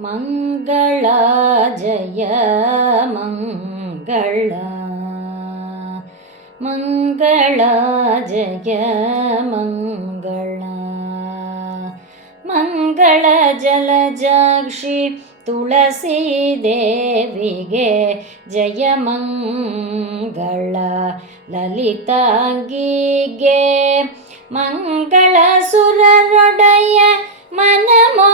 ಮಂಗಳ ಜಯ ಮಂಗಳ ಮಂಗಳ ಜಯ ಮಂಗಳ ಮಂಗಳ ಜಲಜಾಕ್ಷಿ ತುಳಸಿ ದೇವಿಗೆ ಜಯ ಮಂಗಳ ಲಲಿತಾಂಗಿಗೆ ಮಂಗಳ ಸುರರೊಡೆಯ ಮನಮೋಹನಾಂಗಿಗೆ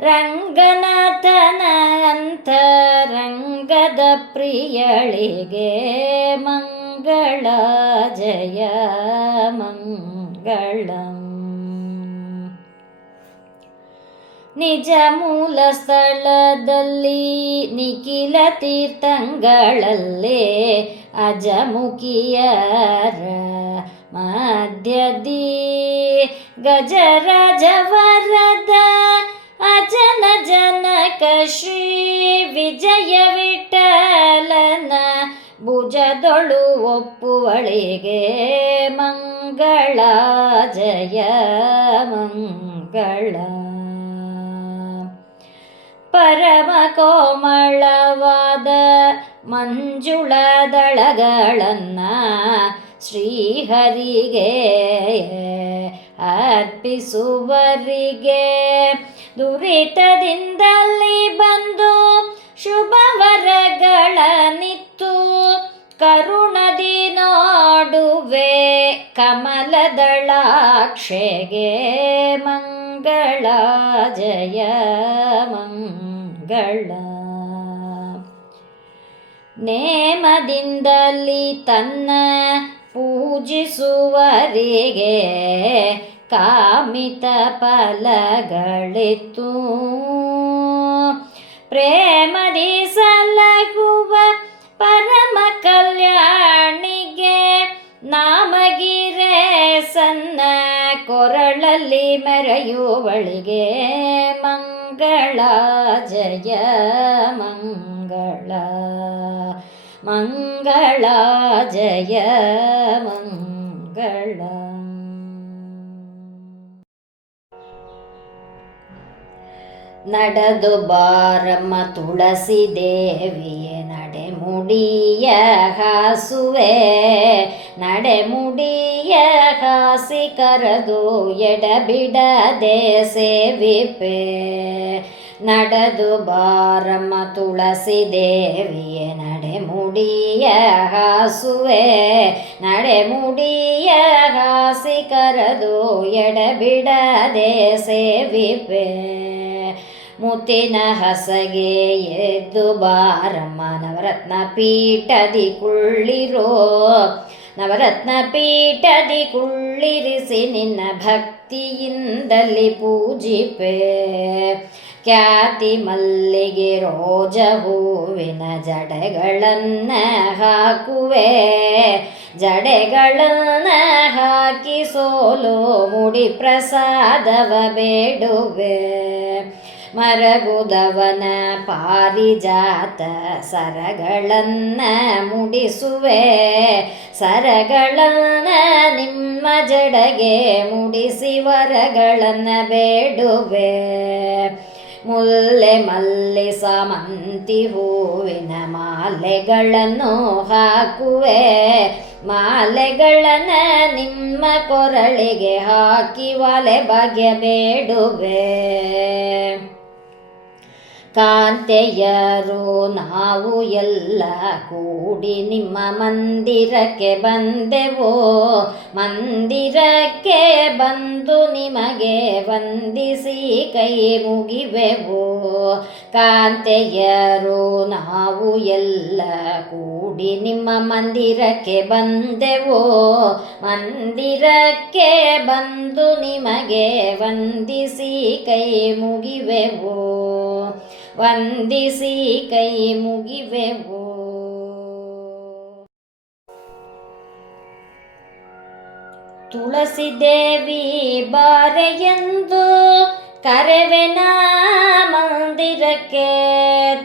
ರಂಗನಾಥನ ಅಂತರಂಗದ ಪ್ರಿಯಳಿಗೆ ಮಂಗಳ ಜಯ ಮಂಗಳಂ. ನಿಜ ಮೂಲ ಸ್ಥಳದಲ್ಲಿ ನಿಖಿಲ ತೀರ್ಥಂಗಳಲ್ಲೇ ಅಜಮುಖಿಯರ ಮಧ್ಯದಿ ಗಜರಾಜ ವರದ ಅಜನ ಜನಕ ಶ್ರೀ ವಿಜಯ ವಿಠಲನ ಭುಜದೊಳು ಒಪ್ಪುವಳಿಗೆ ಮಂಗಳ ಜಯ ಮಂಗಳ. ಪರಮ ಕೋಮಳವಾದ ಮಂಜುಳದಳಗಳನ್ನ ಶ್ರೀಹರಿಗೆ ಅರ್ಪಿಸುವರಿಗೆ ದುರಿತದಿಂದಲೇ ಬಂದು ಶುಭವರಗಳನ್ನಿತ್ತು ಕರುಣದಿ ನೋಡುವೆ ಕಮಲದಳಾಕ್ಷೆಗೆ ಮಂಗಳ ಜಯ ಮಂಗಳ. ನೇಮದಿಂದಲಿ ತನ್ನ ಪೂಜಿಸುವರಿಗೆ ಕಾಮಿತ ಫಲಗಳಿತ್ತು ಪ್ರೇಮದಿ ಸಲಹುವ ಪರಮ ಕಲ್ಯಾಣಿಗೆ ನಾಮಗಿರೆ ಸನ್ನ ಕೊರಳಲ್ಲಿ ಮೆರೆಯುವಳಿಗೆ ಮಂಗಳ ಜಯ ಮಂಗಳ ಮಂಗಳ ಜಯ ಮಂಗಳ. ನಡೆದು ಬಾರಮ್ಮ ತುಳಸಿ ದೇವಿಯೇ ನಡೆಮುಡಿಯ ಹಾಸುವೆ ನಡೆಮುಡಿಯ ಹಾಸಿ ಕರೆದು ಎಡಬಿಡದೆ ಸೇವಿಪೆ. ನಡೆದು ಬಾರಮ್ಮ ತುಳಸಿ ದೇವಿಯೇ ನಡೆಮುಡಿಯ ಹಾಸುವೆ ನಡೆಮುಡಿಯ ಹಾಸಿ ಕರೆದು ಎಡಬಿಡದೆ ಸೇವಿಪೆ. ಮುತ್ತಿನ ಹಸಗೆ ಎದ್ದು ಬಾರಮ್ಮ ನವರತ್ನ ಪೀಠದಿ ಕುಳ್ಳಿರೋ ನವರತ್ನ ಪೀಠದಿ ಕುಳ್ಳಿರಿಸಿ ನಿನ್ನ ಭಕ್ತಿಯಿಂದಲಿ ಪೂಜಿಪೆ. ಖ್ಯಾತಿ ಮಲ್ಲಿಗೆ ರೋಜ ಹೂವಿನ ಜಡೆಗಳನ್ನ ಹಾಕುವೆ ಜಡೆಗಳನ್ನ ಹಾಕಿ ಸೋಲು ಮುಡಿ ಪ್ರಸಾದವ ಬೇಡುವೆ. ಮರಗುದವನ ಪಾರಿಜಾತ ಸರಗಳನ್ನ ಮುಡಿಸುವೆ ಸರಗಳನ್ನ ನಿಮ್ಮ ಜಡೆಗೆ ಮುಡಿಸಿ ವರಗಳನ್ನ ಬೇಡುವೆ. ಮುಲ್ಲೆ ಮಲ್ಲೆ ಸಾಮಂತಿ ಹೂವಿನ ಮಾಲೆಗಳನ್ನು ಹಾಕುವೆ ಮಾಲೆಗಳನ್ನ ನಿಮ್ಮ ಕೊರಳಿಗೆ ಹಾಕಿ ಒಲೆ ಭಾಗ್ಯ ಬೇಡುವೆ. ಕಾಂತೆಯರು ನಾವು ಎಲ್ಲ ಕೂಡಿ ನಿಮ್ಮ ಮಂದಿರಕ್ಕೆ ಬಂದೆವೋ ಮಂದಿರಕ್ಕೆ ಬಂದು ನಿಮಗೆ ವಂದಿಸಿ ಕೈ ಮುಗಿವೆವೋ. ಕಾಂತೆಯರು ನಾವು ಎಲ್ಲ ಕೂಡಿ ನಿಮ್ಮ ಮಂದಿರಕ್ಕೆ ಬಂದೆವೋ ಮಂದಿರಕ್ಕೆ ಬಂದು ನಿಮಗೆ ವಂದಿಸಿ ಕೈ ಮುಗಿವೆವೋ ವಂದಿಸಿ ಕೈ ಮುಗಿವೆವು. ತುಳಸಿ ದೇವಿ ಬಾರೆಯೆಂದು ಕರೆವೆನ ಮಂದಿರಕ್ಕೆ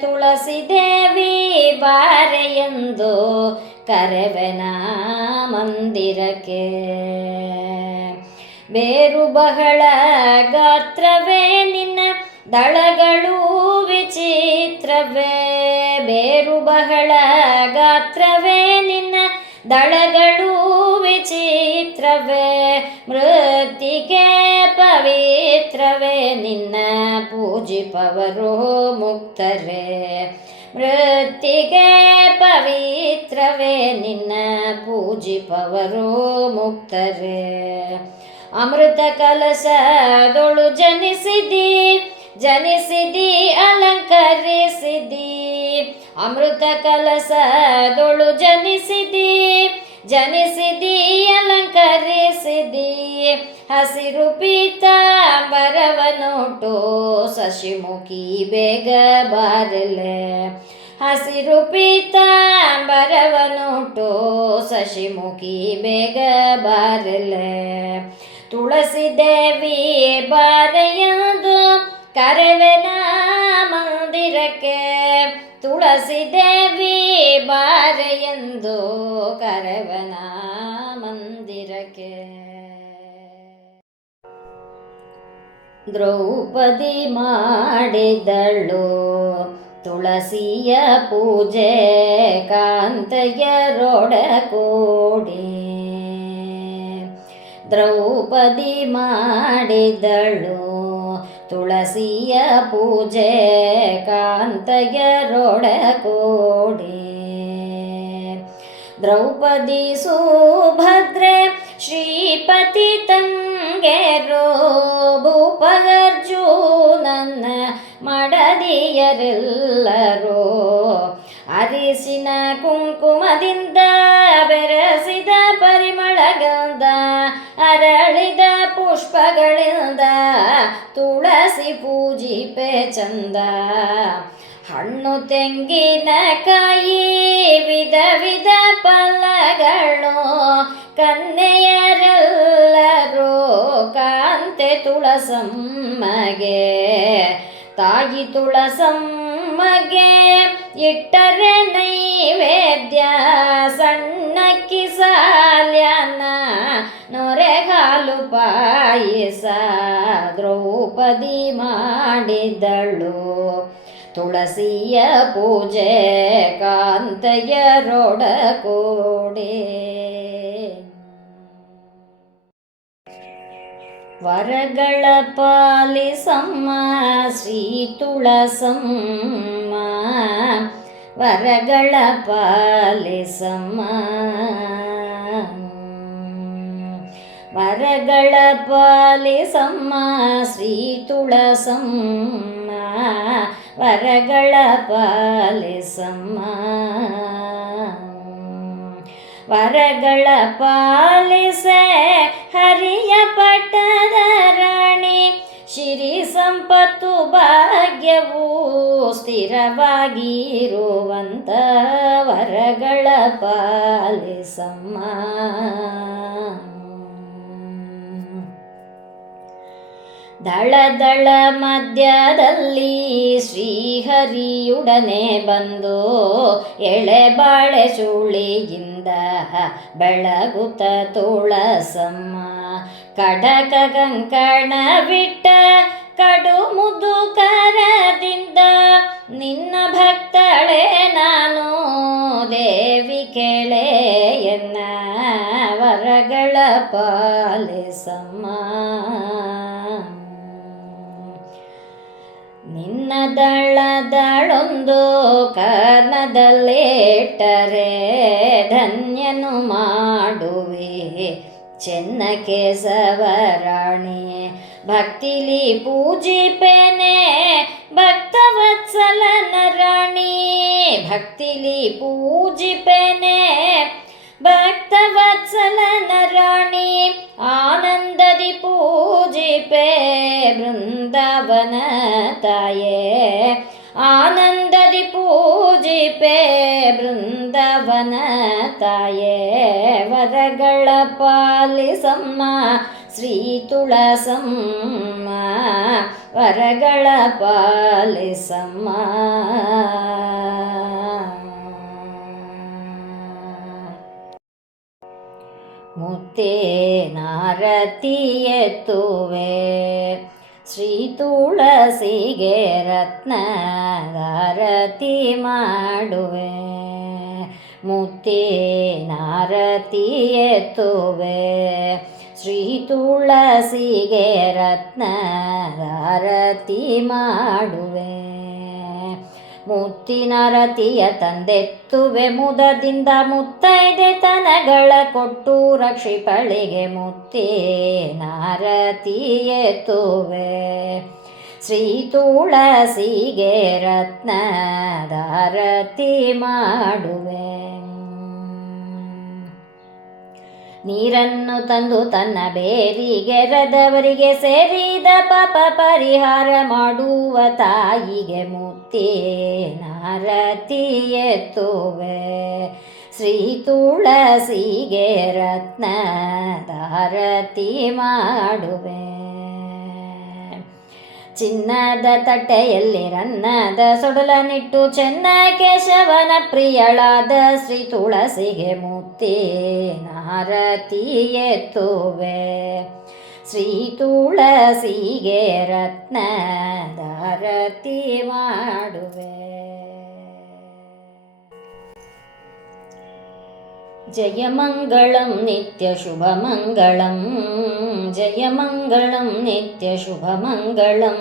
ತುಳಸಿ ದೇವಿ ಬಾರೆಯೆಂದು ಕರೆವೆನ ಮಂದಿರಕ್ಕೆ. ಬೇರು ಬಹಳ ಗಾತ್ರವೇ ನಿನ್ನ ದಳಗಳು ವಿಚಿತ್ರವೇ. ಬೇರು ಬಹಳ ಗಾತ್ರವೇ ನಿನ್ನ ದಳಗಳು ವಿಚಿತ್ರವೇ. ಮೃತ್ತಿಗೆ ಪವಿತ್ರವೇ ನಿನ್ನ ಪೂಜಿಪವರು ಮುಕ್ತರೇ. ಮೃತ್ತಿಗೆ ಪವಿತ್ರವೇ ನಿನ್ನ ಪೂಜಿಪವರು ಮುಕ್ತರೇ. ಅಮೃತ ಕಲಶದೊಳು ಜನಿಸಿದಿ ಅಲಂಕರಿಸಿದಿ. ಅಮೃತ ಕಲಶದೊಳು ಜನಿಸಿದಿ ಅಲಂಕರಿಸಿದಿ. ಹಸಿರು ಪೀತಾಂಬರವನೊಟ್ಟು ಶಶಿಮುಖಿ ಬೇಗ ಬಾರಲೆ. ಹಸಿರು ಪೀತಾಂಬರವನೊಟ್ಟು ಶಶಿಮುಖಿ ಬೇಗ ಬಾರಲೆ. ತುಳಸಿ ದೇವಿ ಬಾರೆಯದು ಕರೆವೆನ ಮಂದಿರಕ್ಕೆ. ತುಳಸಿ ದೇವಿ ಬಾರೆಯೆಂದು ಕರೆವನ ಮಂದಿರಕ್ಕೆ. ದ್ರೌಪದಿ ಮಾಡಿದಳು ತುಳಸಿಯ ಪೂಜೆ ಕಾಂತೆಯರೊಡಗೂಡಿ. ದ್ರೌಪದಿ ಮಾಡಿದಳು ತುಳಸಿಯ ಪೂಜೆ ಕಾಂತೆಯರೊಡಗೂಡಿ. ದ್ರೌಪದಿ ಸುಭದ್ರೆ ಶ್ರೀಪತಿ ತಂಗೆರೋ ಭೂಪರ್ಜುನನ್ನ ಮಡದಿಯರೆಲ್ಲರೂ ಅರಿಶಿನ ಕುಂಕುಮದಿಂದ ಬೆರೆಸಿದ ಪರಿಮಳಗಂಧ ಅರಳಿದ ಪುಷ್ಪಗಳಿಂದ ತುಳಸಿ ಪೂಜಿಪೆ ಚಂದ. ಹಣ್ಣು ತೆಂಗಿನಕಾಯಿ ವಿಧ ವಿಧ ಫಲಗಳು ಕನ್ಯೆಯರೆಲ್ಲರೂ ಕಾಂತೆ ತುಳಸಮ್ಮಗೆ. ತಾಯಿ ತುಳಸಮ್ಮಗೆ ಇಟ್ಟರೆ ನೈವೇದ್ಯ ಸಣ್ಣಕ್ಕಿ ಸಾಲ್ಯಾನ ನೊರೆಗಾಲು ಪಾಯಸ. ದ್ರೌಪದಿ ಮಾಡಿದಳು ತುಳಸಿಯ ಪೂಜೆ ಕಾಂತೆಯರೊಡಗೂಡಿ. ವರಗಳ ಪಾಲಿಸಮ್ಮ ಶ್ರೀ ತುಳಸಮ್ಮ. ವರಗಳ ಪಾಲಿಸಮ್ಮ. ವರಗಳ ಪಾಲಿಸಮ್ಮ ಶ್ರೀ ತುಳಸಮ್ಮ. ವರಗಳ ಪಾಲಿಸಮ್ಮ. ವರಗಳ ಪಾಲಿಸೆ ಹರಿಯ ಪಟ್ಟದ ರಾಣಿ. ಶಿರಿ ಸಂಪತ್ತು ಭಾಗ್ಯವು ಸ್ಥಿರವಾಗಿರುವಂತ ವರಗಳ ಪಾಲಿಸಮ್ಮ. ದಳ ಮಧ್ಯದಲ್ಲಿ ಶ್ರೀಹರಿಯುಡನೆ ಬಂದು ಎಳೆಬಾಳೆ ಸುಳಿಯಿಂದ ಬೆಳಗುತ್ತ ತುಳಸಮ್ಮ. ಕಡಕ ಕಂಕಣ ಬಿಟ್ಟ ಕಡು ಮುದು ಕರದಿಂದ ನಿನ್ನ ಭಕ್ತಳೆ ನಾನು ದೇವಿ ಕೇಳೆ ಎನ್ನ ವರಗಳ ಪಾಲಿಸಮ್ಮ. ನಿನ್ನ ದಳದಳೊಂದು ಕರ್ಣದಲ್ಲಿಟ್ಟರೆ ಧನ್ಯನು ಮಾಡುವೆ ಚೆನ್ನ ಕೇಶವರಾಣಿ. ಭಕ್ತಿಲಿ ಪೂಜಿಪೇನೆ ಭಕ್ತವತ್ಸಲನ ರಾಣಿ. ಭಕ್ತಿಲಿ ಪೂಜಿಪೇನೆ ಭಕ್ತವತ್ಸಲನ ರಾಣಿ. ಆನಂದದಿ ಪೂಜಿಪೆ ಬೃಂದಾವನ ತಾಯೇ. ಆನಂದದಿ ಪೂಜಿಪೆ ಬೃಂದಾವನ ತಾಯೇ. ವರಗಳ ಪಾಲಿಸಮ್ಮ ಶ್ರೀ ತುಳಸಮ್ಮ. ವರಗಳ ಪಾಲಿಸಮ್ಮ. ಮುತ್ತೇನಾರತಿ ಎತ್ತುವೆ. ಶ್ರೀ ತುಳಸಿಗೆ ರತ್ನದಾರತಿ ಮಾಡುವೆ. ಮುತ್ತೇನಾರತಿ ಎತ್ತುವೆ. ಶ್ರೀ ತುಳಸಿಗೆ ರತ್ನದಾರತಿ ಮಾಡುವೆ. ಮುತ್ತಿನಾರತಿಯ ತಂದೆತ್ತುವೆ. ಮುದದಿಂದ ಮುತ್ತೈದೆ ತನಗಳ ಕೊಟ್ಟು ರಕ್ಷಿಪಳಿಗೆ ಮುತ್ತೇನಾರತಿ ಎತ್ತುವೆ. ಶ್ರೀ ತುಳಸಿಗೆ ರತ್ನದಾರತಿ ಮಾಡುವೆ. ನೀರನ್ನು ತಂದು ತನ್ನ ಬೇರಿಗೆರೆದವರಿಗೆ ಸೇರಿದ ಪಾಪ ಪರಿಹಾರ ಮಾಡುವ ತಾಯಿಗೆ ಮುತ್ತೇನಾರತಿ ಎತ್ತುವೆ. ಶ್ರೀ ತುಳಸಿಗೆ ರತ್ನದಾರತಿ ಮಾಡುವೆ. ಚಿನ್ನದ ತಟ್ಟೆಯಲ್ಲಿ ರನ್ನದ ಸೊಡಲನಿಟ್ಟು ಚೆನ್ನ ಕೇಶವನ ಪ್ರಿಯಳಾದ ಶ್ರೀ ತುಳಸಿಗೆ ಮುತ್ತೇನಾರತಿ ಎತ್ತುವೆ. ಶ್ರೀ ತುಳಸಿಗೆ ರತ್ನದಾರತಿ ಮಾಡುವೆ. ಜಯಮಂಗಳಂ ನಿತ್ಯ ಶುಭಮಂಗಳಂ. ಜಯಮಂಗಳಂ ನಿತ್ಯ ಶುಭಮಂಗಳಂ.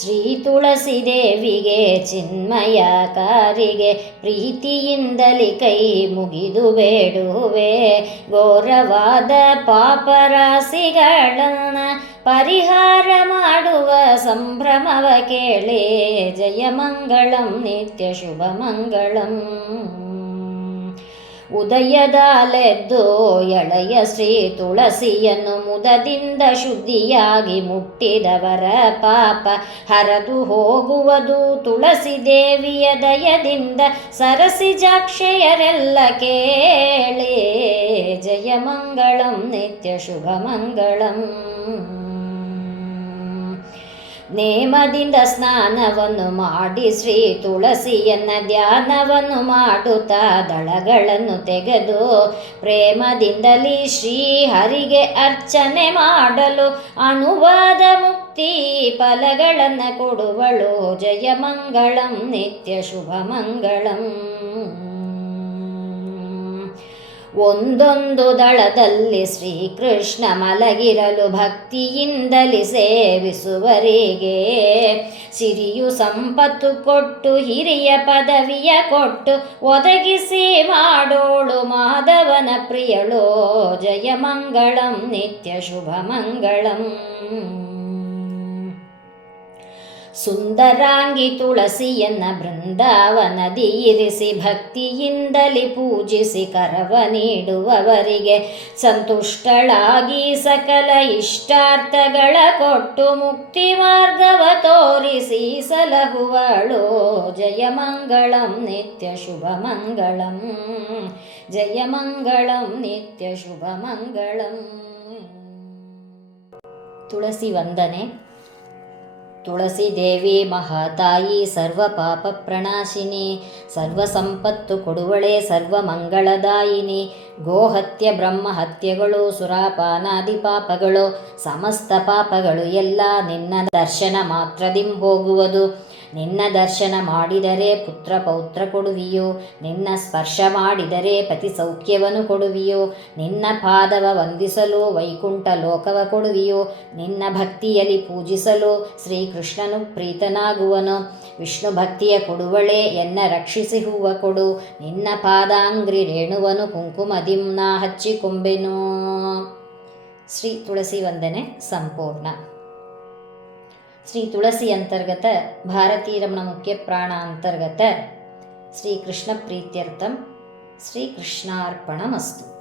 ಶ್ರೀ ತುಳಸಿ ದೇವಿಗೆ ಚಿನ್ಮಯಕಾರಿಗೆ ಪ್ರೀತಿಯಿಂದಲಿ ಕೈ ಮುಗಿದು ಬೇಡುವೆ. ಘೋರವಾದ ಪಾಪರಾಶಿಗಳನ್ನು ಪರಿಹಾರ ಮಾಡುವ ಸಂಭ್ರಮವ ಕೇಳೆ. ಜಯಮಂಗಳಂ ನಿತ್ಯ ಶುಭಮಂಗಳಂ. ಉದಯದಲೆದ್ದು ಎಳೆಯ ಶ್ರೀ ತುಳಸಿಯನ್ನು ಮುದದಿಂದ ಶುದ್ಧಿಯಾಗಿ ಮುಟ್ಟಿದವರ ಪಾಪ ಹರದು ಹೋಗುವುದು ತುಳಸಿ ದೇವಿಯ ದಯದಿಂದ. ಸರಸಿಜಾಕ್ಷೆಯರೆಲ್ಲ ಕೇಳಿ ಜಯಮಂಗಳಂ ನಿತ್ಯ ಶುಭಮಂಗಳಂ. ನೇಮದಿಂದ ಸ್ನಾನವನ್ನು ಮಾಡಿ ಶ್ರೀ ತುಳಸಿಯನ್ನ ಧ್ಯಾನವನ್ನು ಮಾಡುತ್ತಾ ದಳಗಳನ್ನು ತೆಗೆದು ಪ್ರೇಮದಿಂದಲೇ ಶ್ರೀ ಹರಿಗೆ ಅರ್ಚನೆ ಮಾಡಲು ಅನುವಾದ ಮುಕ್ತಿ ಫಲಗಳನ್ನು ಕೊಡುವಳು. ಜಯಮಂಗಳಂ ನಿತ್ಯ ಶುಭಮಂಗಳಂ. ಒಂದೊಂದು ದಳದಲ್ಲಿ ಶ್ರೀಕೃಷ್ಣ ಮಲಗಿರಲು ಭಕ್ತಿಯಿಂದಲಿ ಸೇವಿಸುವರಿಗೆ ಸಿರಿಯು ಸಂಪತ್ತು ಕೊಟ್ಟು ಹಿರಿಯ ಪದವಿಯ ಕೊಟ್ಟು ಒದಗಿಸಿ ಮಾಡೋಳು ಮಾಧವನ ಪ್ರಿಯಳೋ. ಜಯಮಂಗಳಂ ನಿತ್ಯ ಶುಭಮಂಗಳಂ. ಸುಂದರಾಂಗಿ ತುಳಸಿಯನ್ನ ಬೃಂದಾವನದಿ ಇರಿಸಿ ಭಕ್ತಿಯಿಂದಲಿ ಪೂಜಿಸಿ ಕರವ ನೀಡುವವರಿಗೆ ಸಂತುಷ್ಟಳಾಗಿ ಸಕಲ ಇಷ್ಟಾರ್ಥಗಳ ಕೊಟ್ಟು ಮುಕ್ತಿ ಮಾರ್ಗವ ತೋರಿಸಿ ಸಲಹುವಳು. ಜಯಮಂಗಳಂ ನಿತ್ಯ ಶುಭಮಂಗಳಂ. ಜಯಮಂಗಳಂ ನಿತ್ಯ ಶುಭಮಂಗಳಂ. ತುಳಸಿ ವಂದನೆ. ತುಳಸಿ ದೇವಿ ಮಹಾತಾಯಿ ಸರ್ವ ಪಾಪ ಪ್ರಣಾಶಿನಿ, ಸರ್ವ ಸಂಪತ್ತು ಕೊಡುವಳೆ ಸರ್ವ ಮಂಗಳದಾಯಿನಿ. ಗೋಹತ್ಯೆ ಬ್ರಹ್ಮಹತ್ಯೆಗಳು ಸುರಾಪಾನಾದಿ ಪಾಪಗಳು ಸಮಸ್ತ ಪಾಪಗಳು ಎಲ್ಲ ನಿನ್ನ ದರ್ಶನ ಮಾತ್ರದಿಂ ಹೋಗುವುದು. ನಿನ್ನ ದರ್ಶನ ಮಾಡಿದರೆ ಪುತ್ರ ಪೌತ್ರ ಕೊಡುವಿಯೋ, ನಿನ್ನ ಸ್ಪರ್ಶ ಮಾಡಿದರೆ ಪತಿ ಸೌಖ್ಯವನ್ನು ಕೊಡುವಿಯೋ, ನಿನ್ನ ಪಾದವ ವಂದಿಸಲು ವೈಕುಂಠ ಲೋಕವ ಕೊಡುವಿಯೋ, ನಿನ್ನ ಭಕ್ತಿಯಲ್ಲಿ ಪೂಜಿಸಲು ಶ್ರೀಕೃಷ್ಣನು ಪ್ರೀತನಾಗುವನು. ವಿಷ್ಣು ಭಕ್ತಿಯ ಕೊಡುವಳೆ ಎನ್ನ ರಕ್ಷಿಸಿ ಹೂವ ಕೊಡು, ನಿನ್ನ ಪಾದಾಂಗ್ರಿ ರೇಣುವನು ಕುಂಕುಮದಿಂ ನಾ ಹಚ್ಚಿಕೊಂಬೆನು. ಶ್ರೀ ತುಳಸಿ ವಂದನೆ ಸಂಪೂರ್ಣ. ಶ್ರೀ ತುಳಸಿ ಅಂತರ್ಗತ ಭಾರತೀ ರಮಣ ಮುಖ್ಯ ಪ್ರಾಣ ಅಂತರ್ಗತ ಶ್ರೀ ಕೃಷ್ಣ ಪ್ರೀತ್ಯರ್ಥಂ ಶ್ರೀ ಕೃಷ್ಣಾರ್ಪಣಮಸ್ತು.